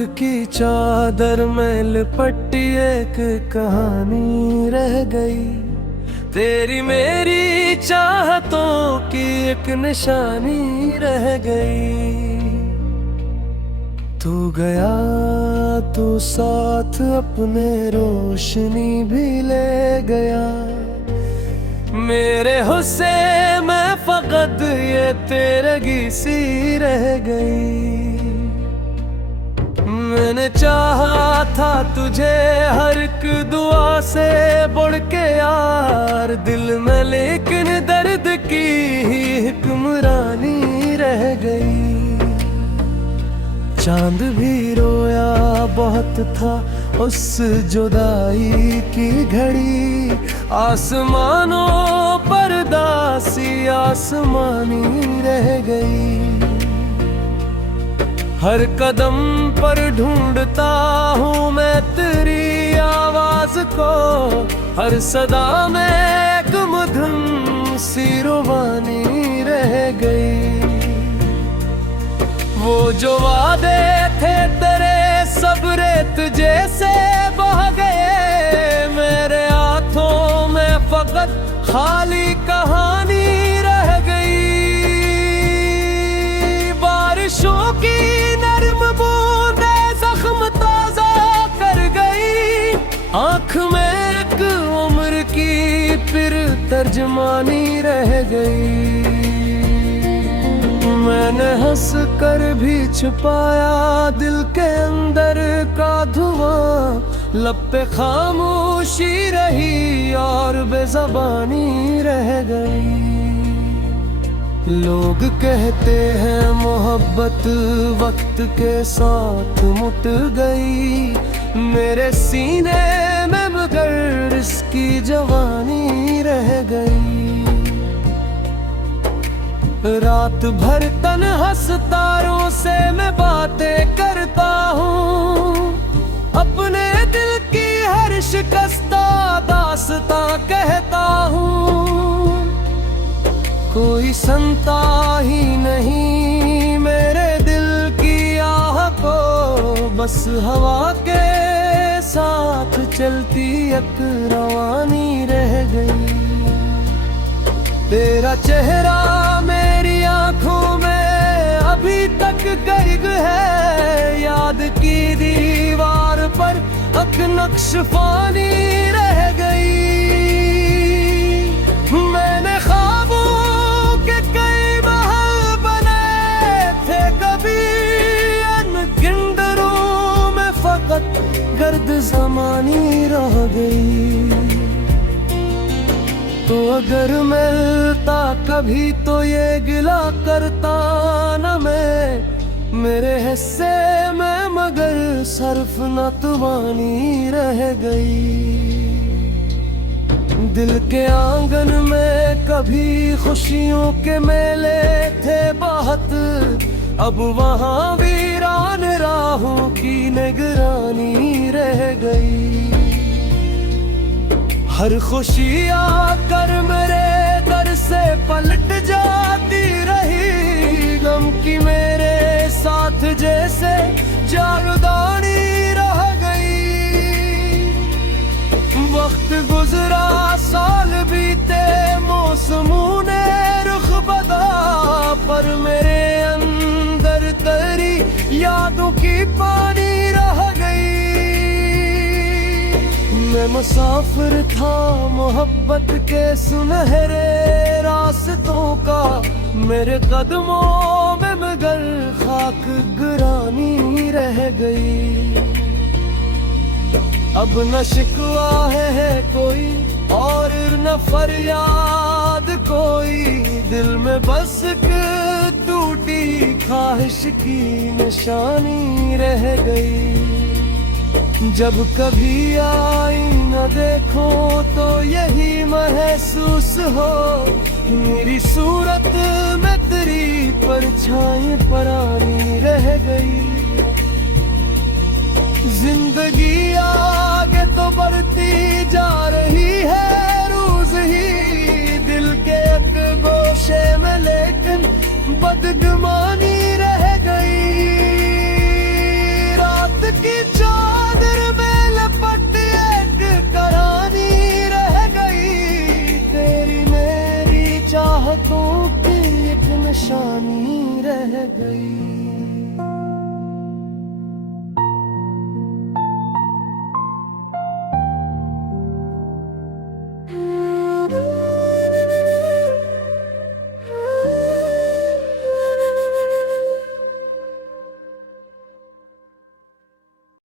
की चादर में लिपटी एक कहानी रह गई। तेरी मेरी चाहतों की एक निशानी रह गई। तू गया तू साथ अपने रोशनी भी ले गया। मेरे हुस्से में फकत ये तेरगी सी रह गई। मैंने चाहा था तुझे हर एक दुआ से बढ़ के यार दिल में, लेकिन दर्द की ही हुक्मरानी रह गई। चांद भी रोया बहुत था उस जुदाई की घड़ी। आसमानों पर दासी आसमानी रह गई। हर कदम पर ढूंढता हूँ मैं तेरी आवाज को। हर सदा में एक मधुर सी रुबानी रह गई। वो जो वादे थे तेरे सब रेत जैसे बह गए। मेरे हाथों में फकत खाली कहानी रह गई। बारिशों की आँख में एक उम्र की फिर तर्जमानी रह गई। मैंने हंस कर भी छुपाया दिल के अंदर का धुआं। लब पे खामोशी रही और बेज़बानी रह गई। लोग कहते हैं मोहब्बत वक्त के साथ मुट गई। मेरे सीने में मगर इसकी जवानी रह गई। रात भर तन्हा सितारों से मैं बातें करता हूँ। अपने दिल की हर शिकस्ता दास्तां कहता हूँ। कोई सुनता ही नहीं मेरे दिल की आह को। बस हवा के साथ चलती एक रवानी रह गई। तेरा चेहरा मेरी आंखों में अभी तक गर्ग है। याद की दीवार पर एक नक्श फानी रह गई। मैंने ख्वाबों के कई महल बनाए थे कभी। किंडरों में फकत गर्द ज़मानी रह गई। तो अगर मिलता कभी तो ये गिला करता न मैं। मेरे हिस्से में मगर सर्फ न तुवानी रह गई। दिल के आंगन में कभी खुशियों के मेले थे बहुत। अब वहाँ वीरान राहों की निगरानी रह गई। हर खुशी आकर मेरे दर से पलट जाती रही। गम की मेरे साथ जैसे जागदानी रह गई। वक्त गुजरा साल बीते मौसमों ने रुख बदला। पर मेरे अंदर तेरी यादों की पानी रह गई। मैं मुसाफिर था मोहब्बत के सुनहरे रास्तों का। मेरे कदमों में मगर खाक गिरानी रह गई। अब न शिकवा है कोई और न फरियाद कोई। दिल में बस टूटी ख्वाहिश की निशानी रह गई। जब कभी आईना देखो तो यही महसूस हो। मेरी सूरत में तेरी परछाई परानी रह गई। जिंदगी आगे तो बढ़ती जा रही है रोज ही। दिल के एक गोशे में लेकिन बदगुमानी रह गई। रात की एक निशानी रह गई।